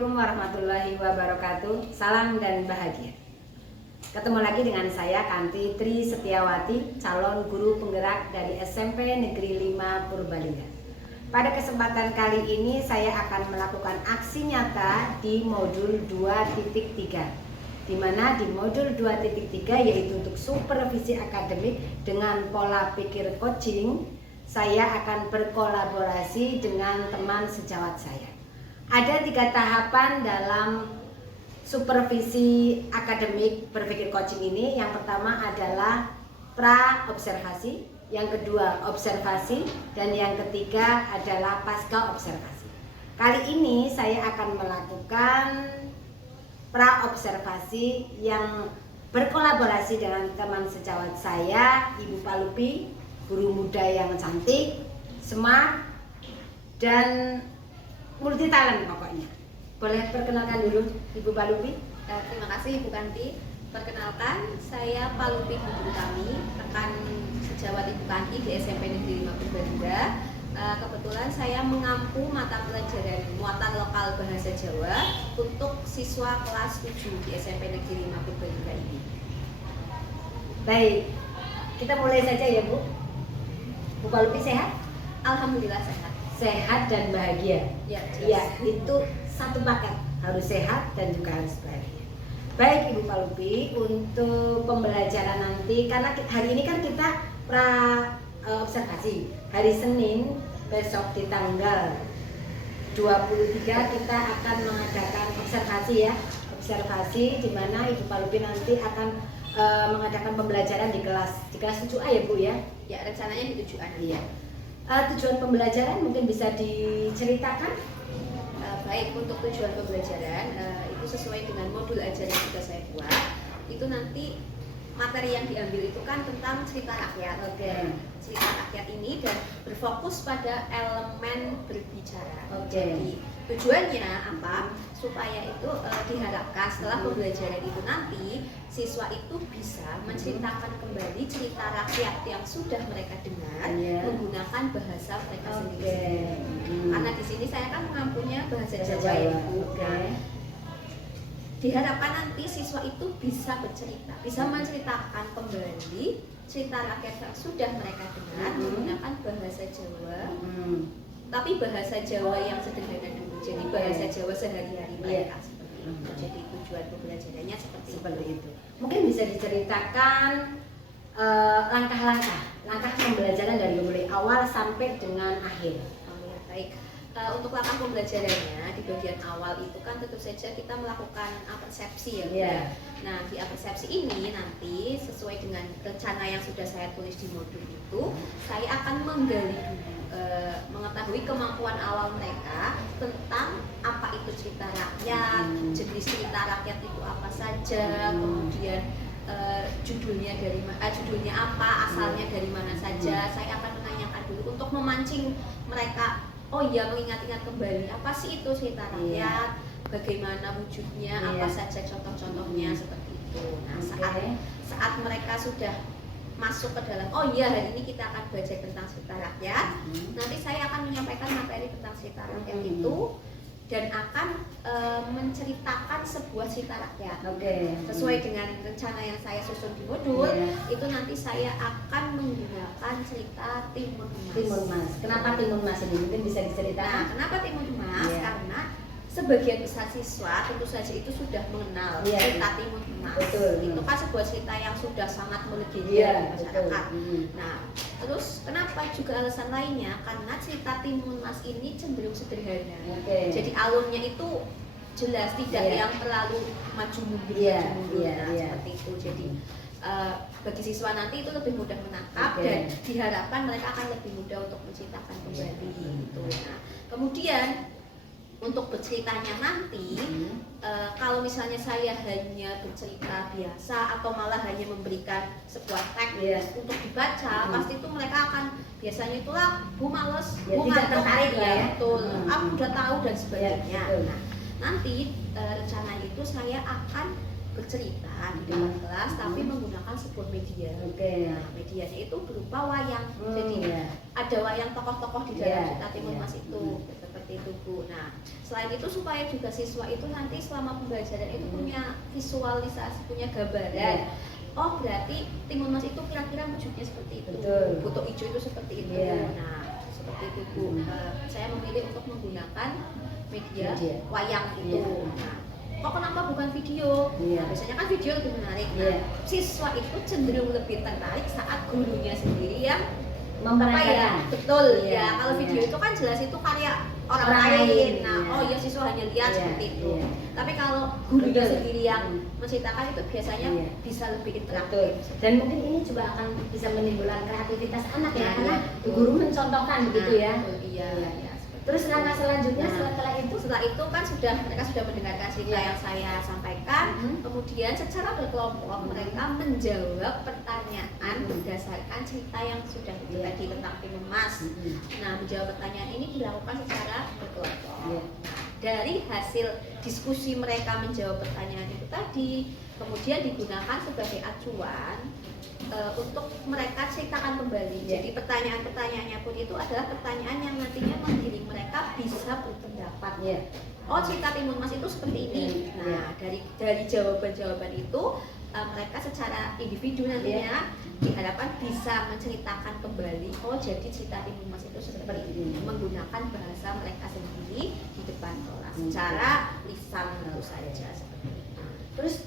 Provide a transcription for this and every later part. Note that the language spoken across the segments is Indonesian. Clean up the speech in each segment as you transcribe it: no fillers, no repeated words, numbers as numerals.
Assalamualaikum warahmatullahi wabarakatuh. Salam dan bahagia. Ketemu lagi dengan saya Kanti Tri Setiawati, calon guru penggerak dari SMP Negeri 5 Purbalingga. Pada kesempatan kali ini saya akan melakukan aksi nyata di modul 2.3, di mana di modul 2.3 yaitu untuk supervisi akademik dengan pola pikir coaching, saya akan berkolaborasi dengan teman sejawat saya. Ada 3 tahapan dalam supervisi akademik berpikir coaching ini. Yang pertama adalah pra-observasi, yang kedua observasi, dan yang ketiga adalah pasca observasi. Kali ini saya akan melakukan pra-observasi yang berkolaborasi dengan teman sejawat saya, Ibu Palupi, guru muda yang cantik, smart, dan multi talent pokoknya. Boleh perkenalkan dulu Ibu Palupi? Terima kasih Ibu Kanti. Perkenalkan, saya Palupi Guru Kami, rekan sejawat Ibu Kanti di SMP Negeri 5 Purbalingga. Kebetulan saya mengampu mata pelajaran muatan lokal bahasa Jawa untuk siswa kelas 7 di SMP Negeri 5 Purbalingga ini. Baik, kita mulai saja ya Bu. Bu Palupi sehat? Alhamdulillah sehat. Sehat dan bahagia. Ya, iya, itu satu paket, harus sehat dan juga harus bahagia. Baik Ibu Palupi, untuk pembelajaran nanti, karena hari ini kan kita pra observasi, hari Senin besok di tanggal 23 kita akan mengadakan observasi ya, observasi di mana Ibu Palupi nanti akan mengadakan pembelajaran di kelas 7A ya Bu ya? Ya, rencananya di 7A. Iya. Tujuan pembelajaran mungkin bisa diceritakan? Baik, untuk tujuan pembelajaran itu sesuai dengan modul ajar yang sudah saya buat. Itu nanti materi yang diambil itu kan tentang cerita rakyat. Oke. Cerita rakyat ini dan berfokus pada elemen berbicara. Oke. Jadi tujuannya apa? Supaya itu diharapkan setelah pembelajaran itu nanti siswa itu bisa menceritakan kembali cerita rakyat yang sudah mereka dengar menggunakan bahasa mereka sendiri. Karena di sini saya kan mengampunya bahasa Jawa ya Bu. Diharapkan nanti siswa itu bisa bercerita, bisa menceritakan kembali cerita rakyat yang sudah mereka dengar menggunakan bahasa Jawa. Tapi bahasa Jawa yang sederhana dulu, jadi bahasa Jawa sehari-hari mereka seperti itu. Jadi tujuan pembelajarannya seperti itu. Mungkin bisa diceritakan langkah pembelajaran dari mulai awal sampai dengan akhir. Baik. Untuk langkah pembelajarannya di bagian awal itu kan tentu saja kita melakukan persepsi ya. Nah, di persepsi ini nanti sesuai dengan rencana yang sudah saya tulis di modul itu, saya akan menggali dulu mengetahui kemampuan awal mereka tentang apa itu cerita rakyat, jenis cerita rakyat itu apa saja, kemudian judulnya apa, asalnya dari mana saja. Saya akan menanyakan dulu untuk memancing mereka. Oh iya, mengingat-ingat kembali apa sih itu cerita rakyat, bagaimana wujudnya, apa saja contoh-contohnya seperti itu. Nah, saat mereka sudah masuk ke dalam, oh iya hari ini kita akan belajar tentang cerita rakyat, nanti saya akan menyampaikan materi tentang cerita rakyat itu dan akan menceritakan sebuah cerita rakyat. Sesuai dengan rencana yang saya susun di modul, itu nanti saya akan menggunakan cerita Timun Emas. Timun Mas. Kenapa Timun Mas ini? Mungkin bisa diceritakan? Nah, kenapa Timun Emas? Karena sebagian besar siswa tentu saja itu sudah mengenal cerita Timun Emas. Itu kan sebuah cerita yang sudah sangat melegenda di masyarakat. Nah, terus kenapa juga alasan lainnya? Karena cerita Timun Mas ini cenderung sederhana. Jadi alurnya itu jelas, tidak yang terlalu maju mundur, seperti itu. Jadi bagi siswa nanti itu lebih mudah menangkap dan diharapkan mereka akan lebih mudah untuk menceritakan kembali gitu. Nah, kemudian untuk berceritanya nanti, kalau misalnya saya hanya bercerita biasa atau malah hanya memberikan sebuah teks untuk dibaca, pasti itu mereka akan biasanya itulah Bu males, Bu nggak tertarik ya, betul, aku udah tahu dan sebagainya. Nah, nanti rencana itu saya akan bercerita di dalam kelas tapi menggunakan sebuah media. Nah, medianya itu berupa wayang. Jadi ada wayang tokoh-tokoh di dalam cerita Timun Mas itu. Seperti seperti itu Bu. Nah, selain itu supaya juga siswa itu nanti selama pembelajaran itu punya visualisasi, punya gambaran. Oh berarti timun mas itu kira-kira wujudnya seperti itu. Butuh hijau itu seperti itu. Nah seperti itu Bu. Saya memilih untuk menggunakan media wayang itu. Nah, kok kenapa bukan video? Biasanya kan video lebih menarik. Nah, siswa itu cenderung lebih tertarik saat gurunya sendiri yang memperagakan. Betul ya. Kalau video itu kan jelas itu karya orang lain. Nah, oh ya siswa hanya lihat seperti itu. Tapi kalau gurunya sendiri yang menciptakan itu biasanya bisa lebih interaktif. Dan mungkin ini juga akan bisa menimbulkan kreativitas anak ya, karena guru mencontohkan begitu ya. Iya. Terus langkah selanjutnya setelah itu kan mereka sudah mendengarkan cerita yang saya sampaikan. Kemudian secara berkelompok mereka menjawab pertanyaan berdasarkan cerita yang sudah itu tadi tentang timun mas. Nah, menjawab pertanyaan ini dilakukan secara berkelompok. Nah, dari hasil diskusi mereka menjawab pertanyaan itu tadi, kemudian digunakan sebagai acuan untuk mereka ceritakan kembali. Jadi pertanyaan-pertanyaannya pun itu adalah pertanyaan yang nantinya menggiring mereka bisa berpendapat. Oh, cerita timun mas itu seperti ini. Nah, dari jawaban-jawaban itu mereka secara individu nantinya diharapkan bisa menceritakan kembali. Oh, jadi cerita timun mas itu seperti ini, menggunakan bahasa mereka sendiri di depan kelas secara lisan tentu saja seperti itu. Terus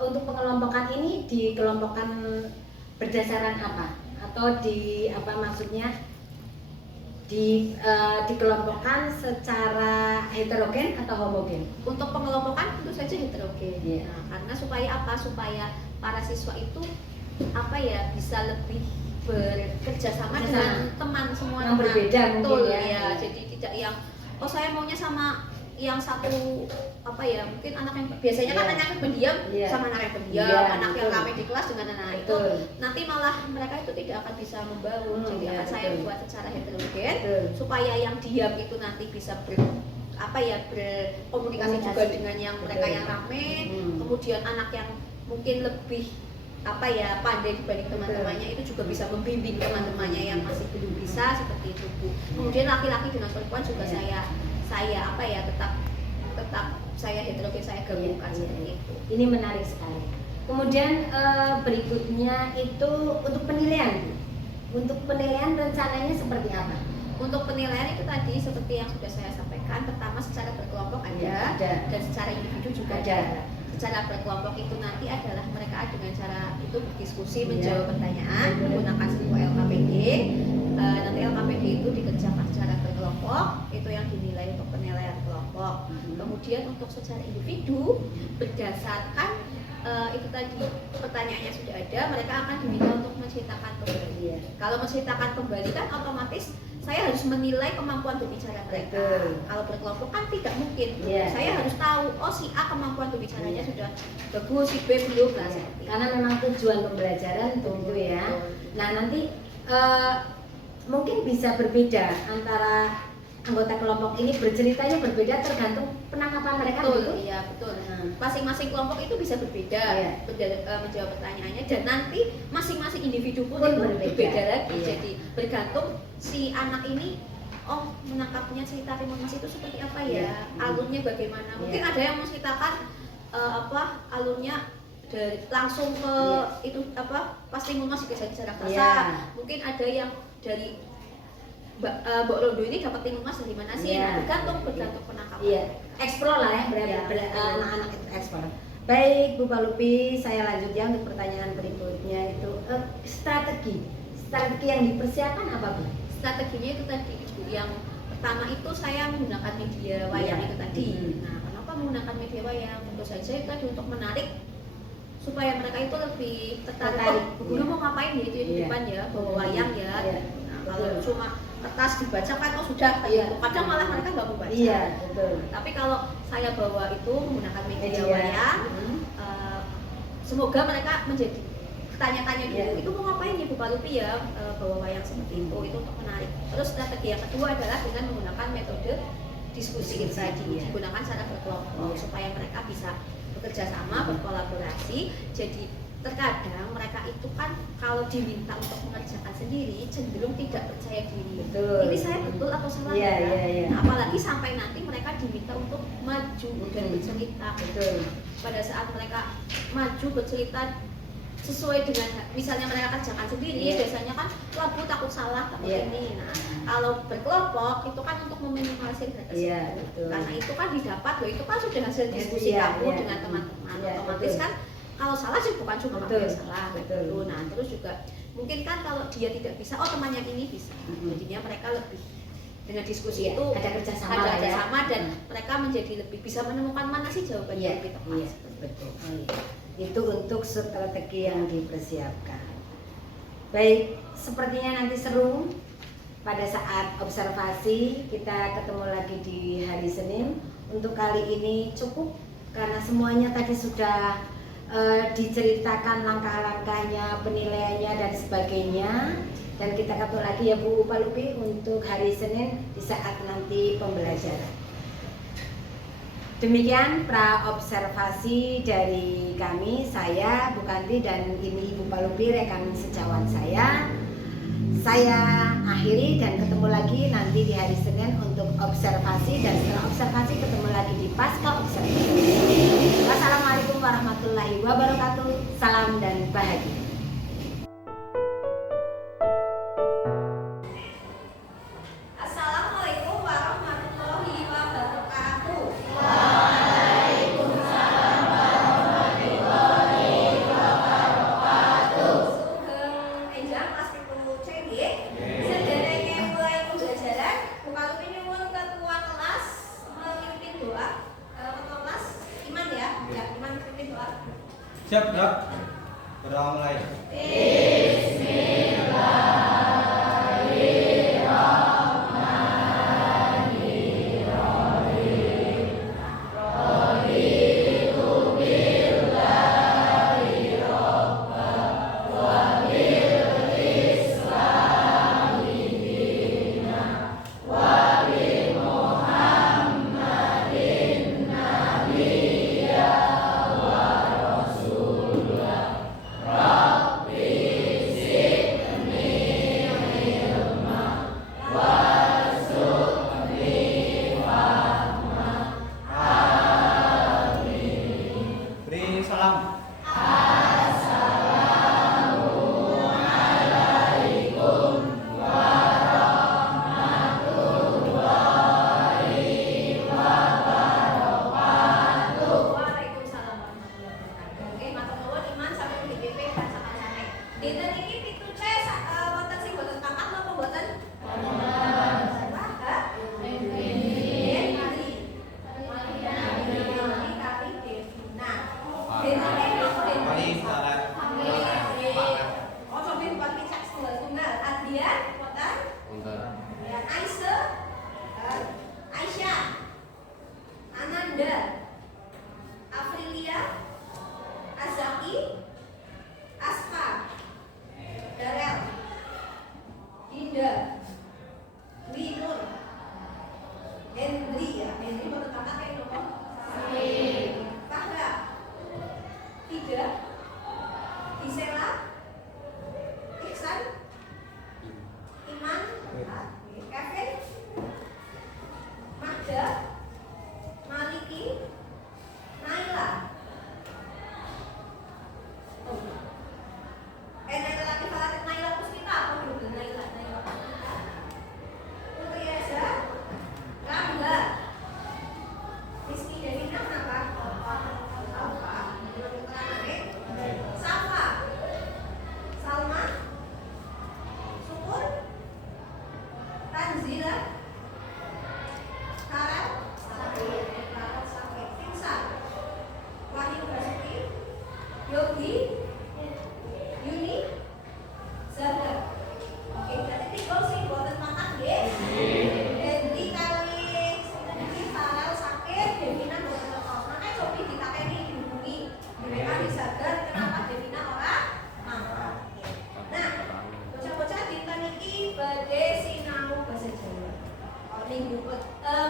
untuk pengelompokan ini dikelompokkan berdasarkan apa? Atau dikelompokkan secara heterogen atau homogen? Untuk pengelompokan tentu saja heterogen. Nah, karena supaya apa? Supaya para siswa itu bisa lebih bekerja sama dengan teman semua yang berbeda mungkin ya. Jadi tidak yang saya maunya sama yang satu mungkin anak yang biasanya kan anak yang pendiam sama anak yang pendiam, anak yang ramai di kelas dengan anak itu nanti malah mereka itu tidak akan bisa membangun. Jadi akan saya buat secara heterogen supaya yang diam itu nanti bisa berkomunikasi juga dengan yang mereka yang ramai. Kemudian anak yang mungkin lebih pandai dibanding teman-temannya itu juga bisa membimbing teman-temannya yang masih belum bisa seperti itu Bu. Kemudian laki-laki dengan perempuan juga saya tetap saya heterogen, saya gabungkan seperti itu. Ini menarik sekali. Kemudian berikutnya itu untuk penilaian. Untuk penilaian rencananya seperti apa? Untuk penilaian itu tadi seperti yang sudah saya sampaikan, pertama secara berkelompok ada. Dan secara individu juga ada. Secara berkelompok itu nanti adalah mereka dengan cara itu berdiskusi, menjawab pertanyaan menggunakan sebuah LKPD. Nanti LKPD itu dikerjakan secara berkelompok, itu yang dinilai untuk penilaian kelompok. Kemudian untuk secara individu berdasarkan itu tadi pertanyaannya sudah ada, mereka akan diminta untuk menceritakan kembali. Kalau menceritakan kembali kan otomatis saya harus menilai kemampuan berbicara mereka. Kalau berkelompok kan tidak mungkin. Saya harus tahu, si A kemampuan berbicaranya sudah bagus, si B belum lah. Karena memang tujuan pembelajaran begitu ya. Nah nanti mungkin bisa berbeda antara anggota kelompok ini, berceritanya berbeda tergantung penangkapan mereka. Iya betul. Masing-masing kelompok itu bisa berbeda menjawab pertanyaannya, dan nanti masing-masing individu pun itu berbeda lagi. Jadi bergantung si anak ini menangkapnya cerita timun mas itu seperti apa alurnya bagaimana. Mungkin ada yang menceritakan alurnya langsung ke itu pas timun mas dikejar secara kasar. Mungkin ada yang dari Mbak Rondo ini dapat timun mas dari mana sih? Bergantung penangkapan. Eksplor lah ya, anak-anak itu eksplor. Baik Bu Palupi, saya lanjut ya untuk pertanyaan berikutnya itu strategi yang dipersiapkan apa Bu? Strateginya itu tadi Bu, yang pertama itu saya menggunakan media wayang itu tadi. Nah, kenapa menggunakan media wayang? Tentu saja itu tadi untuk menarik supaya mereka itu lebih tertarik. Guru mau ngapain ya itu di depan ya, bawa wayang ya. Nah, kalau cuma kertas dibaca kan sudah kadang malah mereka nggak mau baca. Tapi kalau saya bawa itu menggunakan media wayang, semoga mereka menjadi tanya-tanya dulu, itu mau ngapain ya Bu Palupi ya bawa wayang seperti itu untuk menarik. Terus strategi yang kedua adalah dengan menggunakan metode diskusi itu tadi, digunakan secara berkelompok supaya mereka bisa bekerja sama, berkolaborasi. Jadi terkadang mereka itu kan kalau diminta untuk mengerjakan sendiri cenderung tidak percaya diri. Betul. Ini saya betul atau salah Iya, ya? iya, iya. Nah, apalagi sampai nanti mereka diminta untuk maju dan bercerita. Betul. Pada saat mereka maju bercerita sesuai dengan misalnya mereka kerjakan sendiri, biasanya kan bu takut salah, takut ini. Nah, kalau berkelompok itu kan untuk meminimalisir resiko. Karena itu kan didapat loh, itu kan sudah hasil diskusi kamu dengan teman-teman. Otomatis kan kalau salah sih bukan cuma kamu yang salah gitu. Nah, terus juga mungkin kan kalau dia tidak bisa, oh teman yang ini bisa. Jadinya mereka lebih dengan diskusi itu ada kerjasama dan mereka menjadi lebih bisa menemukan mana sih jawabannya yang lebih tepat. Betul. Itu untuk strategi yang dipersiapkan. Baik, sepertinya nanti seru pada saat observasi. Kita ketemu lagi di hari Senin. Untuk kali ini cukup karena semuanya tadi sudah diceritakan langkah-langkahnya, penilaiannya dan sebagainya. Dan kita ketemu lagi ya Bu Palupi untuk hari Senin di saat nanti pembelajaran. Demikian praobservasi dari kami, saya Bu Kanti dan ini Ibu Palupi rekan sejawat saya. Saya akhiri dan ketemu lagi nanti di hari Senin untuk observasi, dan setelah observasi ketemu lagi di pasca observasi. Wassalamualaikum warahmatullahi wabarakatuh. Salam dan bahagia. Siap, berdoa mulai. Beri salam.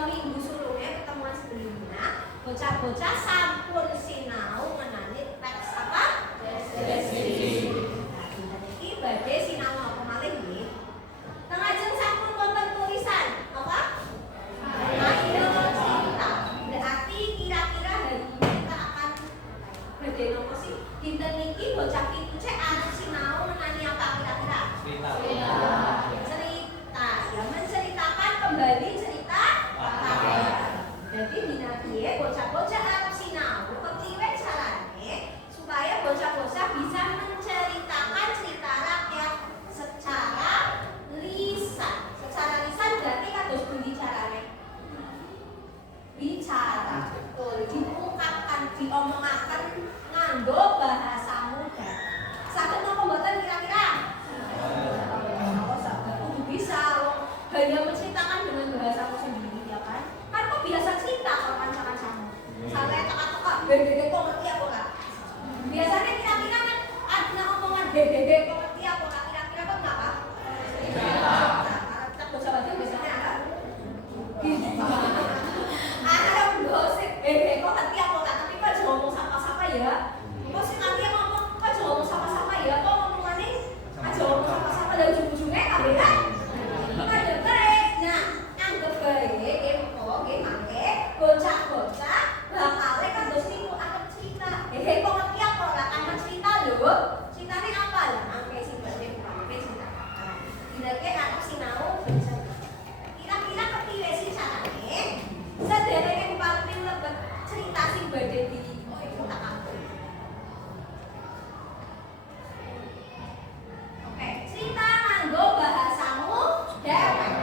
Minggu sulungnya ketemuan sebelumnya bocah-bocah sampun sinau menani teks apa? diomongaken nganggo bahasa muda. Saged napa mboten kira-kira? Kalau saged kudu bisa hanya menceritakan dengan bahasamu sendiri ya kan? Kan kok biasa cerita kalau kanca-kancamu. Sampai teka-teka dede kok ngerti apa enggak? Biasanya kira-kira kan ada omongan dede kok ngerti apa enggak? Kira-kira kok kenapa? Kita bahasa Batu biasanya ada ada gosip, kok ngerti apa enggak? Tapi kok aja ngomong sama-sama ya? Kok sih nanti ngomong, kok aja ngomong sama-sama ya? Kok ngomongannya aja ngomong sama-sama dan ujung-ujungnya kabeh kan? Pada baik, nah anggap baik, kok mangke bocah-bocah bakale kan terus niku akan cerita. Kok ngerti apa ora kan cerita lho? Ceritane apa lah? Mangke sing badhe mangke cerita. Kira-kira anak sinau kira-kira kepiye sih carane? Sederenge paling lebet cerita sing badhe diceritakan. Oke, cerita nganggo bahasamu dewek.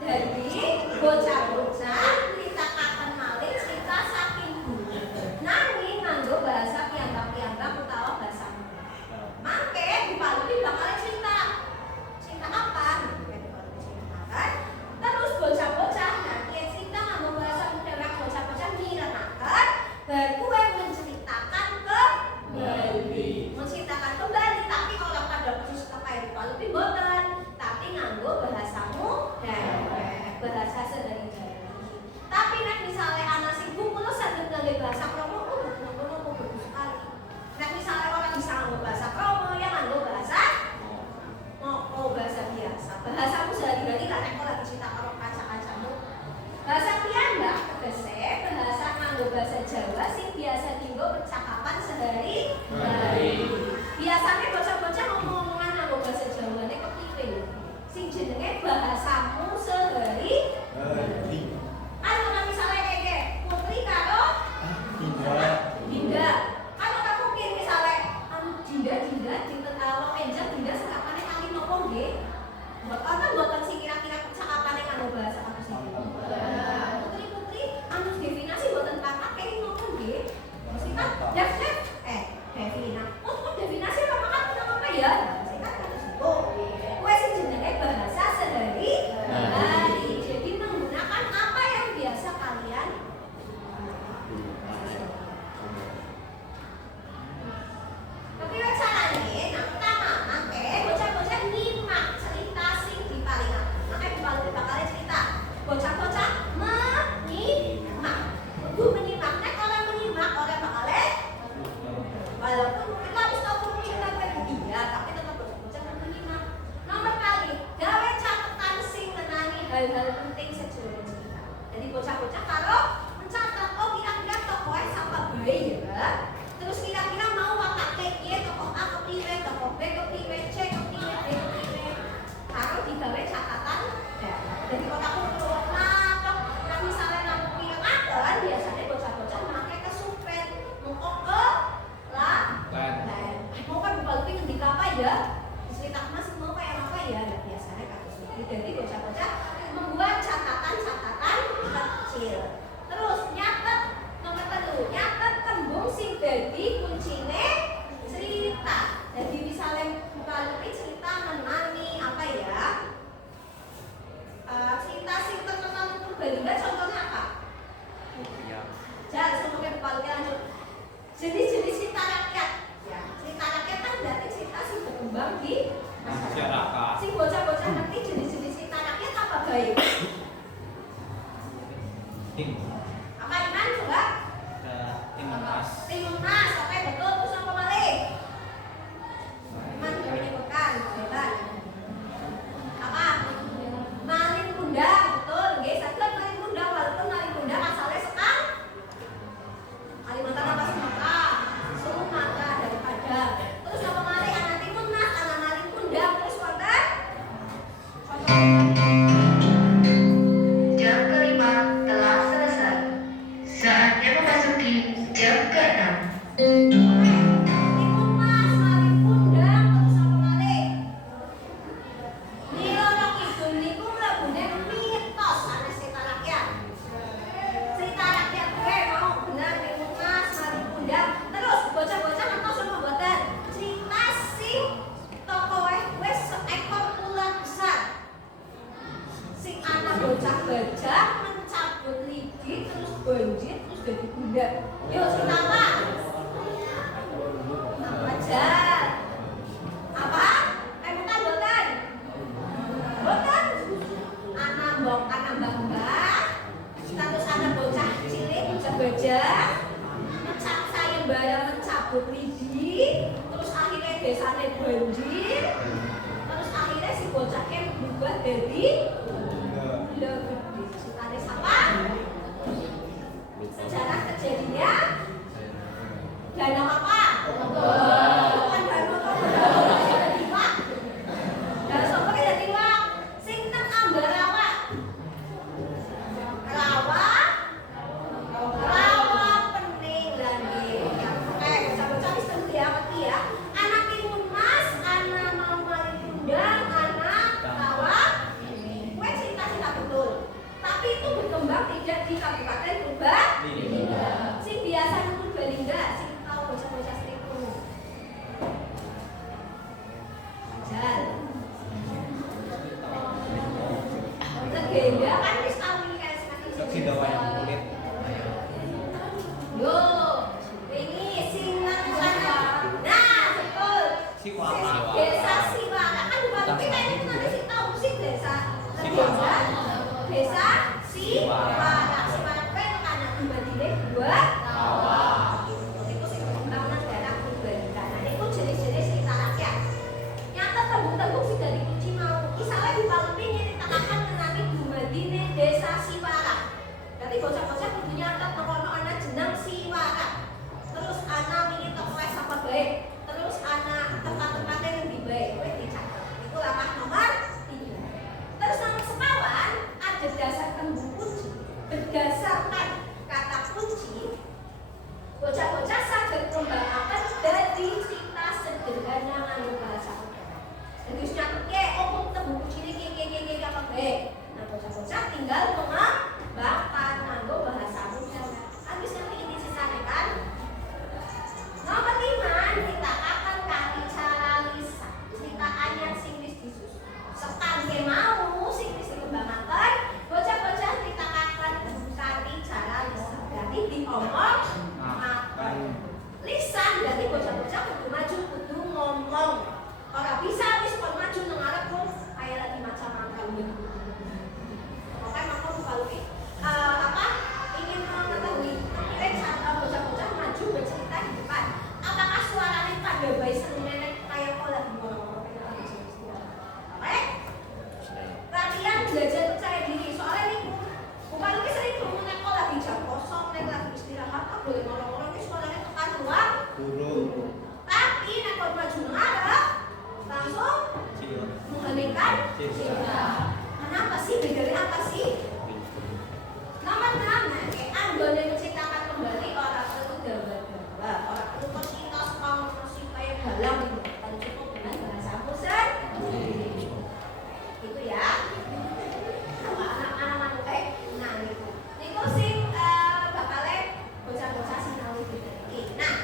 Jadi bocah-bocah nyritakaken malih cerita saking guru. Nanging nganggo bahasa piyambak-piyambak utawa bahasa muda. Mangke dipaluti bakal cerita. Cerita apa? Terus bocah-bocah nanti cerita nganggo bahasa muda nek bocah-bocah mirengake berkuwe menceritakan kembali. Menceritakan kembali tapi orang pada khusus terkait dipaluti mboten, tapi nganggo bahasamu dewek. Bahasa sehari-hari. Tapi nek misalnya anak sing kumpul saged nganggo bahasa kromo kudu bagus sekali. Nek misalnya orang bisa nganggo bahasa kromo ya nganggo bahasa bahasa biasa. Bahasamu sehari-hari lah nek ora cerita karo kanca-kancamu. Bahasa piyambak tegese bahasa nganggo bahasa Jawa sing biasa dienggo percakapan sehari-hari. Biasanya bocah-bocah ngomong-ngomongan nganggo bahasa Jawane kepiye? Sing jenenge bahasamu sehari. Kalau misalnya kayak Putri karo Dinda. Kalau kamu mungkin misalnya Dinda dinten awal enjak Dinda sakapane kali nopo nggih? Mboten sing kira-kira sakapane kanggo bahasa kamu sendiri. Putri anu definasi mboten papat kene nopo nggih? Mesti kan Devina. Oh, definasi apa makan apa ya? Mesti kan harus itu. Kuwi sing jenenge bahasa sehari-hari. Jadi menggunakan apa yang biasa kalian. Tapi caranya, nah pertama, mangke bocah-bocah nyimak cerita sing diparingaken. Makanya diparingaken bakal cerita. Bocah-bocah menyimak. Kudu menyimak. Nek orang menyimak, orang bakal walaupun mungkin harus tahu cerita iya, tapi tetap bocah-bocah menyimak. Nomor kali, gawe catatan sing ngenani hal-hal penting sejroning cerita. Jadi bocah-bocah kalau mencatat, oh kira-kira tokohnya siapa bae ya. Terus kira-kira mau watake piye tokoh A kepiye, tokoh B kepiye, C kepiye, D kepiye. Harus digawe catatan. Ya. Jadi kalau aku perlu natok, nah misalnya namu pirengaken, biasanya bocah-bocah make kesupen, mengko ke mau kan bukan ngendika apa ya? Cerita Mas mau kayak apa ya? Nah, biasanya kasus itu. Jadi bocah-bocah membuat catatan-catatan kecil. Terus nyatet nomor 3, nyatet tembung sing dadi kuncine cerita. Jadi misalnya bukan cerita menani apa ya? Cerita sing terkenal Purbalingga contohnya apa? Jangan semuanya bukan lanjut. Jenis-jenis cerita rakyat. Ya, cerita rakyat kan berarti cerita sing berkembang di masyarakat. Sing bocah-bocah ngerti jenis-jenis cerita rakyat apa baik? Apa Iman coba? Timun Mas, oke betul. Terus apa malih? Iman sudah menyebutkan, hebat. Apa? Malin Kunda, betul. Nggih, saged Malin Kunda walaupun Malin Kunda asalnya sekang Kalimantan apa Sumatera daripada. Terus apa malih anak Timun Mas, anak Malin Kunda, terus wonten Jam kelima telah selesai. Saatnya memasuki jam ke-6. Timun Mas, Malin Kunda, terus apa malih? Niloro Kidul niku mlebune mitos sanes cerita rakyat. Cerita rakyat gue mau benar Timun Mas, Malin Kunda Enggak. Yuk, pertama. Ajar. Apa? Bukan boten. Boten. Anak mbah-mbah. Status anak bocah cilik, bocah-bocah. Mencap sayembara mencabut lidi. Terus akhirnya desane banjir. Terus akhirnya si bocahnya berubah jadi gila gede. Ceritanya siapa? Sejarah kejadian Danau apa? Bukan Danau apa? Jadi wak. Danau siapa yang jadi wak? Sing nang Ambarawa. Rawa pening lagi. Bocah-bocah wis tentu ya, ngerti ya. Anak timun mas, anak mau malin undang, anak rawa. Kue cerita betul. Tapi itu berkembang tidak di Kabupaten Purbalingga. Si biasa di Purbalingga, si tahu bocah-bocah seribu. Ajal. Legenda kan wis tahu ini kayak Legenda wayang kulit. Yo, ini singan sana. Nah, betul. Siwara. Desa Siwara kan bukan kita ini kan ada sih tahu sih desa. Desa Siwara. Siwara kan anak dibandingnya dua. Itu sih pembangunan daerah Purbalingga. Nah, itu jenis-jenis cerita rakyat. Nyata tembung-tembung sudah dikunci mau. Misalnya di Palembang nyeritakan mengenai Dumadine Desa Siwara. Berarti bocah-bocah kudu nyatet nono anak jeneng Siwara. Terus anak wingi teko apa baik. Terus anak tempat-tempatnya yang lebih baik. Kowe dicatat. Itu langkah nomor 3. Terus nomor sekawan ada dasar tembung kunci. Berdasarkan kata kunci, bocah-bocah saged kembangkan dari cerita sederhana nganggo bahasa udara. Jadi nyateke omong tembung kunci iki apa baik. Nah, bocah-bocah tinggal mengembangkan nganggo bahasa udara. Habis nanti ini sisanya kan. Nomor 5, kita akan kasih cara lisan. Cerita anyar sing wis disusun. Sekangge mau sing wis dikembangkan, bocah-bocah kita akan kasih cara lisan. Berarti diomong akan. Lisan berarti bocah-bocah kudu maju, kudu ngomong. Ora bisa wis kon maju nang arepmu kayak lagi macam-macam gitu. Oke, maka buka lagi. Apa? Ingin mengetahui kira-kira bocah-bocah maju bercerita di depan. Apakah suaranya pada bayi senenek kayak kau lagi ngomong-ngomong kayak lagi cerita? Oke? Latihan belajar percaya diri. Soalnya nih, bukan lagi sering ngomong nek kau lagi jam kosong, nek lagi istirahat, kau boleh ngomong-ngomong ke suaranya tekan ruang guru. Tapi nek kau maju ngarep, langsung mengheningkan cerita. Kenapa sih? Bedanya apa sih? Nomor 6, anggone menciptakan kembali orang itu gambar-gambar. Orang itu kita sekarang masih kayak dalam gitu. Kalau cukup dengan bahasa pusat, gitu ya. Kalau anak-anak kayak nah gitu. Niku sing bakale bocah-bocah sinau gitu. Nah,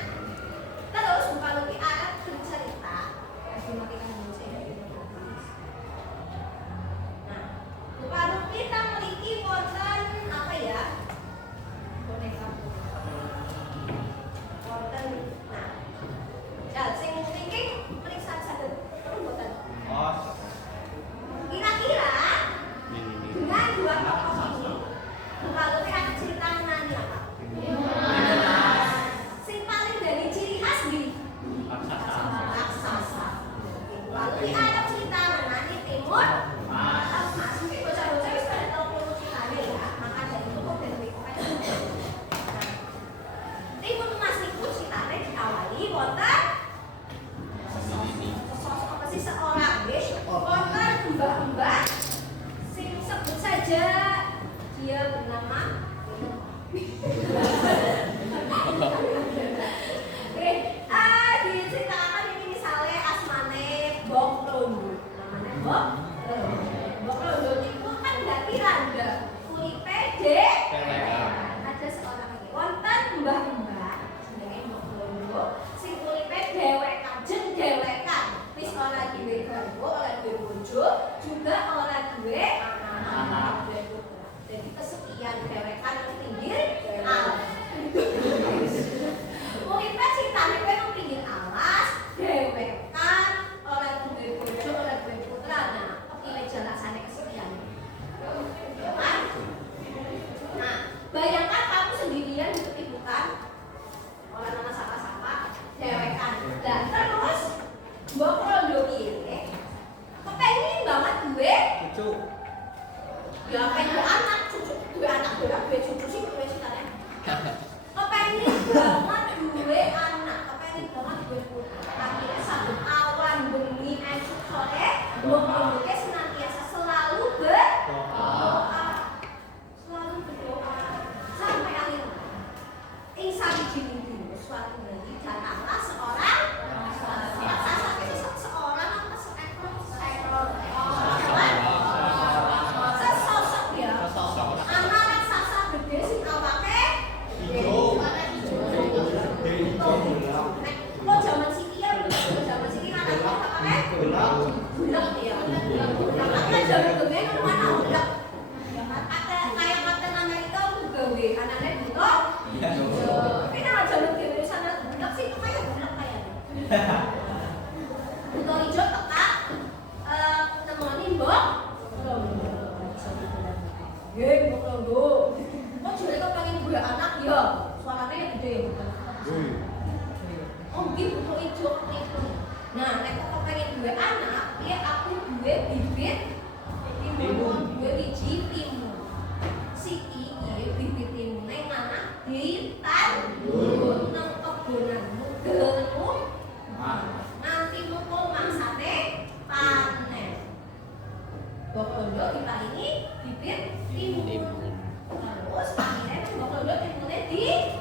Oh, gitu butuh ijo itu. Nah, nek kok pengen duwe anak, ya aku duwe bibit timun, duwe wiji timun. Siki iki bibit timune anak ditandur nang kebonanmu gelem. Nanti mukul mangsane panen. Bokondo diparingi bibit timun. Terus akhirnya bokondo timune ditandur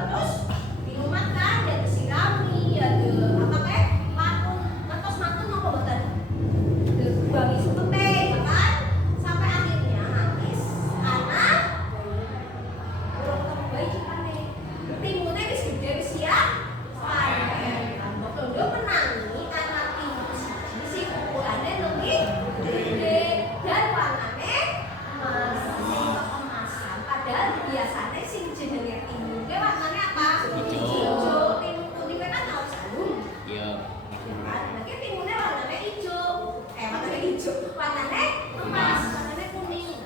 terus diumatkan ya disirami ya apa kayak matun apa boten dibuangi supete ya kan sampai akhirnya nanti anak urung terbaik cipane timune wis gede wis siap panen bokondo menangi karena timun siji ukurane lebih gede dan warnane emas keemasan padahal biasanya sing jenenge timun ke warnanya apa? Hijau. Timun putih kan harus salum. Iya. Nah, timunnya warnanya hijau. Warnanya hijau. Warnanya emas. Warnanya kuning.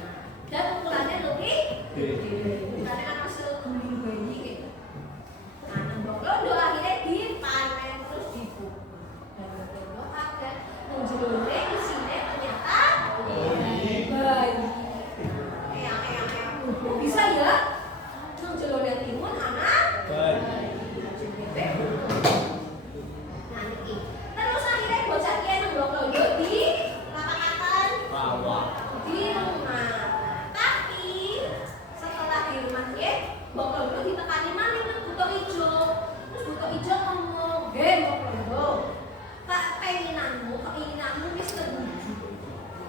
Dan ukurannya lebih gede. Karena kan masih guling bayi gitu. Nah, nembok londo akhirnya dipanen terus dibuk. Dan londo kaget. Menjelone isinya ternyata bayi. Bisa ya? Nang jelone timun anak nah niki. Terus akhirnya bocah kiye nang londo di lapangan di rumah. Tapi setelah di rumah nggih, mbok londo ditekani maning nang buto ijo. Terus buto ijo ngomong, "Nggih, mbok londo. Keinginanmu wis terwujud."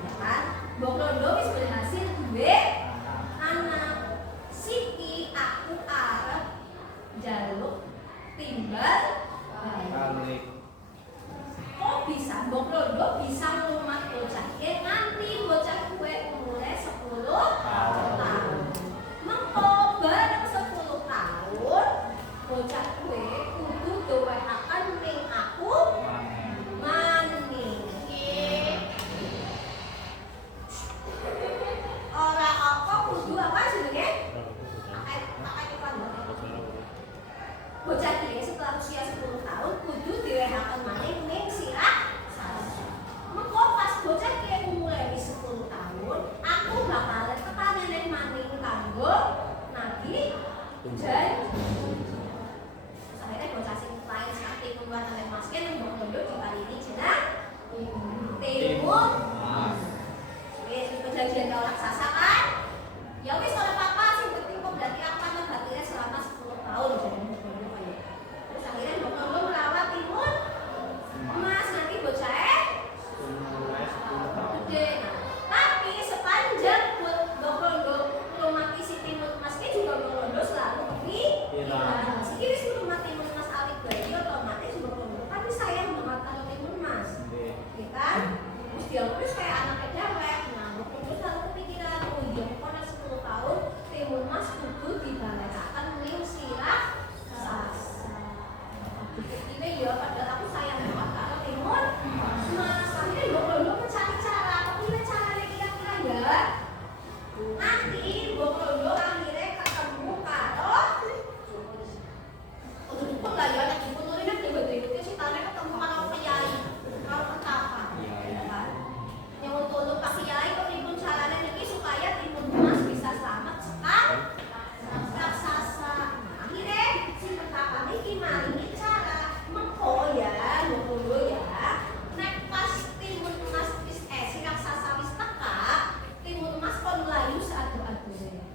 Ya kan? Mbok londo wis berhasil duwe anak. Siki aku arep jaluk timbal balik. Kok bisa mbok londo bisa nglumat bocah ke nganti bocah kuwe umure 10 tahun. Mengko bareng 10 tahun bocah kuwe kudu dowekaken ning aku maning. Ora apa kudu apa jenenge? Bocah kiye setelah usia 10 tahun kudu direhaken maning ning sirah sasi. Mengko pas bocah kiye umure wis 10 tahun, aku bakal tekanen ning maning kanggo nagih janji. Akhirnya bocah sing lain sakti keluar nang maske nang bondo diparingi jeneng timun. Wis perjanjian karo raksasa kan? Ya wis ora apa-apa sing penting kok berarti apa nabatinya selama 10 tahun jadi bondo kaya. Terus akhirnya bondo merawat timun emas nanti bocah gede. Tapi sepanjang bondo ngomati si timun emas ki juga bondo selalu kepikiran. Siki wis ngomati timun emas awit bayi otomatis bondo kan sayang banget karo timun emas. Ya kan? Terus dia terus kayak anaknya dewek. Nah, bondo selalu kepikiran, oh iya kok nek 10 tahun timun emas kudu dibalekaken ning sirah sasa. Ini ya padahal aku sayang banget karo timun emas. Akhirnya bondo mencari cara, tapi caranya kira-kira ya nanti bondo akhirnya ketemu karo untuk lah ya nek diputurin nek tiba-tiba si tane ketemu karo kiai karo ketapa ya kan yang untuk pas kiai kok dipun carane niki supaya timun emas bisa selamat sekal raksasa. Akhirnya si ketapa niki maringi cara mengko ya bondo ya nek pas timun emas wis si raksasa wis teka timun emas kon mlayu saat-adune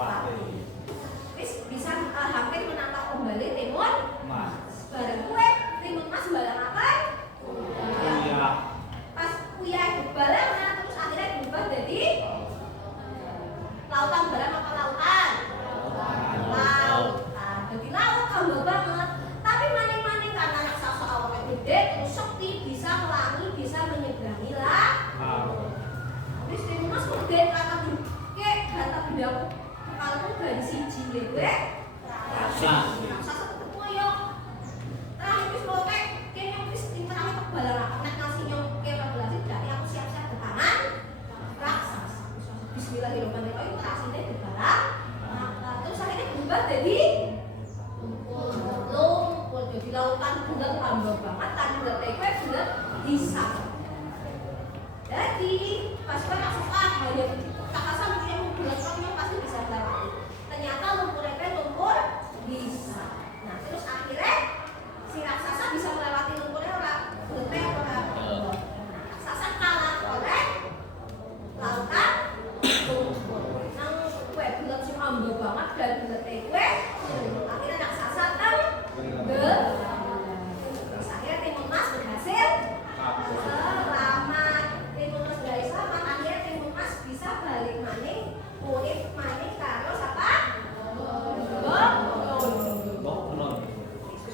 Wis bisa hampir menangkap kembali timun bareng kue timun mas barang apa? Iya. Pas kuya barang terus akhirnya berubah jadi lautan barang apa lautan? Lautan. Jadi laut tambah banget. Tapi maning-maning karena raksasa awalnya gede terus sekti bisa melangi bisa menyeberangi lah. Terus timun mas gede kata kayak kata bidang kalau dari siji ya gue raksasa tetep koyo terakhir wis pokoke kene wis timrane kebalan nek nasi nyongke belas dari aku siap-siap ke tangan raksasa bismillahirrahmanirrahim rasine kebalan terus akhirnya berubah jadi lumpur jadi lautan bulat tambah banget tadi udah gue bulat bisa jadi pas gue langsung hanya raksasa mungkin yang bulat pasti bisa melewati ternyata lumpur lumpur bisa. Nah terus akhirnya si raksasa bisa melewati lumpurnya orang bulatnya orang. Nah, raksasa kalah oleh lautan lumpur. Nang kue bulat sih ambil banget dan bulatnya kue. Akhirnya raksasa terus akhirnya timun mas berhasil selamat. Timun mas berhasil selamat. Akhirnya timun mas bisa balik maning urip maning karo siapa?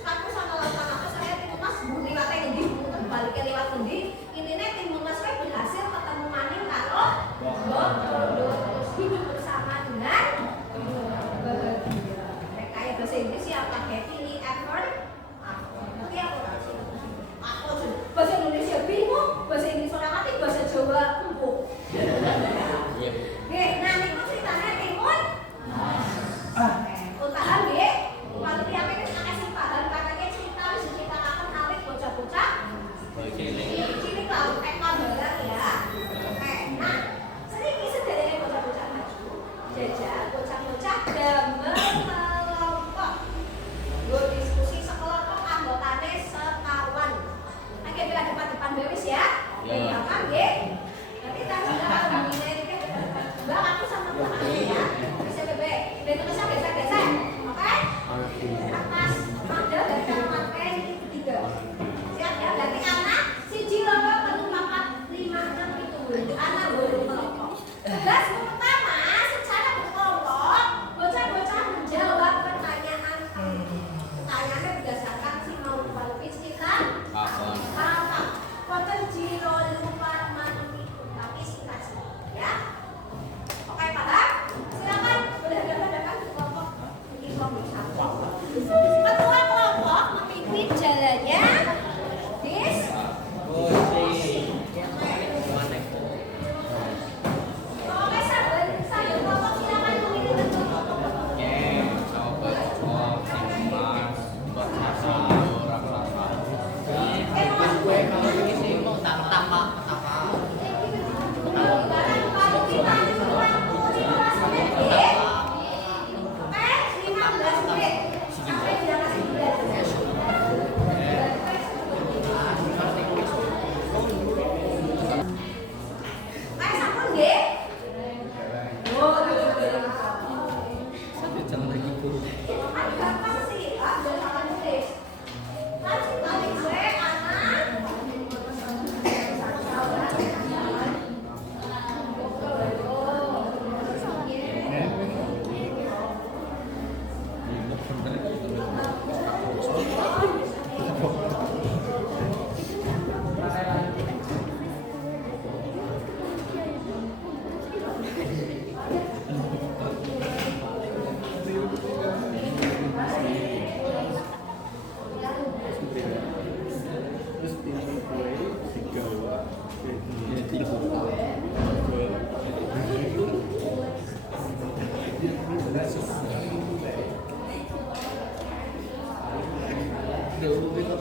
Aku sama lautan apa saya timun mas lewatnya ngendi baliknya lewat ngendi intinya timun mas berhasil ketemu maning karo terus hidup bersama dengan bahagia. Kayak bahasa Inggris siapa happily ever tapi aku bahasa Indonesia bingung bahasa Inggris orang mati bahasa Jawa empuk. Nah ini ceritanya timun paham ya? Kalau tiap ini kita kasih paham katanya cerita wis diceritakan awet bocah-bocah cilik laut ekor barang ya. Nah sedikit sederhana bocah-bocah maju jajah bocah-bocah damel kelompok gue diskusi sekelompok anggotanya sekawan. Nah kita ada depan-depan bebis ya gampang ya nanti tadi kita menilai mbak aku sama mbak Ane ya bisa bebe bentuknya biasa-biasa oke? Atas ada dari kanan ini ketiga siap ya berarti anak siji lomba penuh 4, 5, 6 itu anak boleh kelompok tugas pertama secara berkelompok bocah-bocah menjawab pertanyaannya berdasarkan si mau palupis kita apa konten jiro lupa manupikun tapi singkat ya oke paham? Silakan boleh dapat kelompok mungkin kelompok satu ketua kelompok memimpin jalannya diskusi oke sahabat kelompok silakan memilih kelompok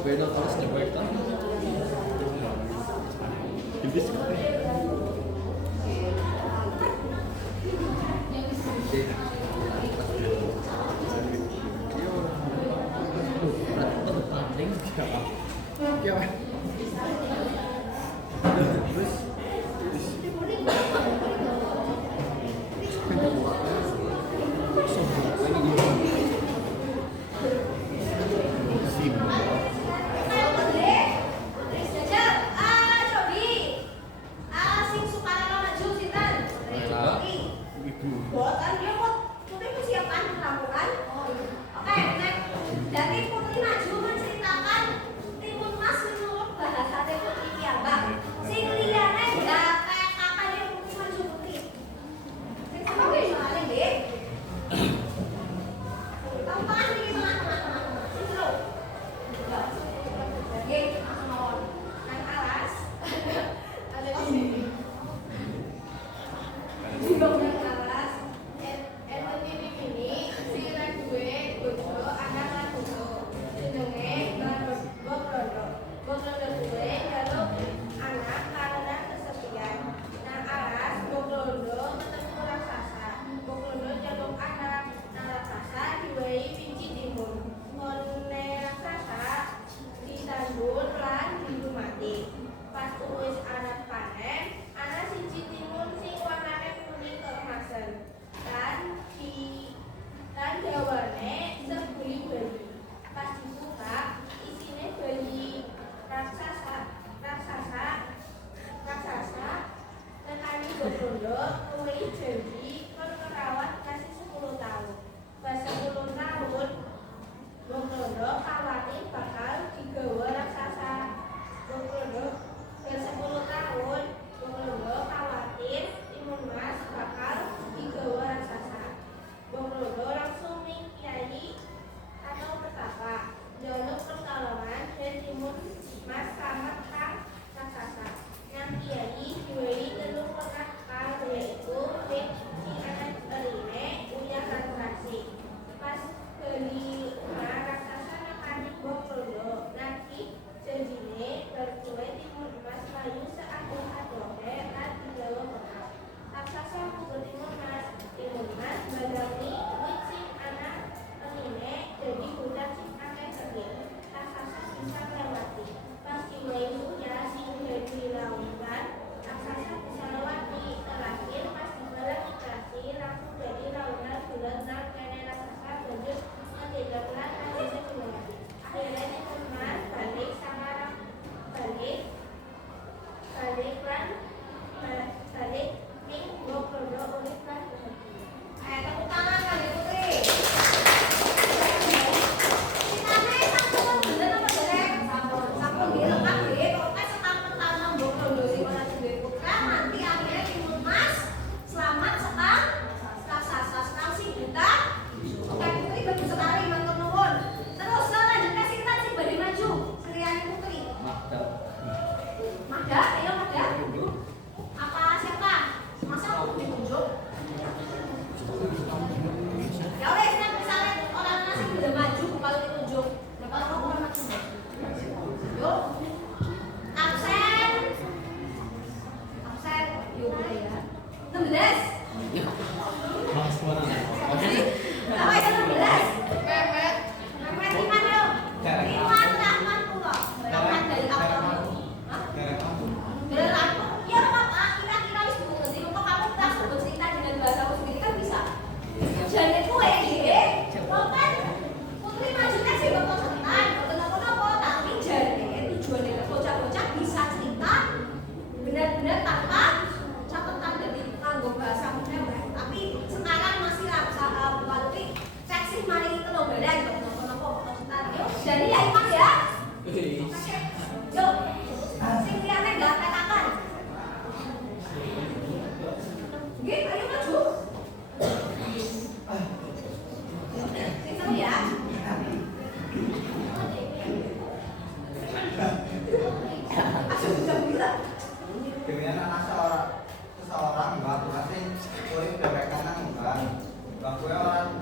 beda harus dibaikkan. Iblis.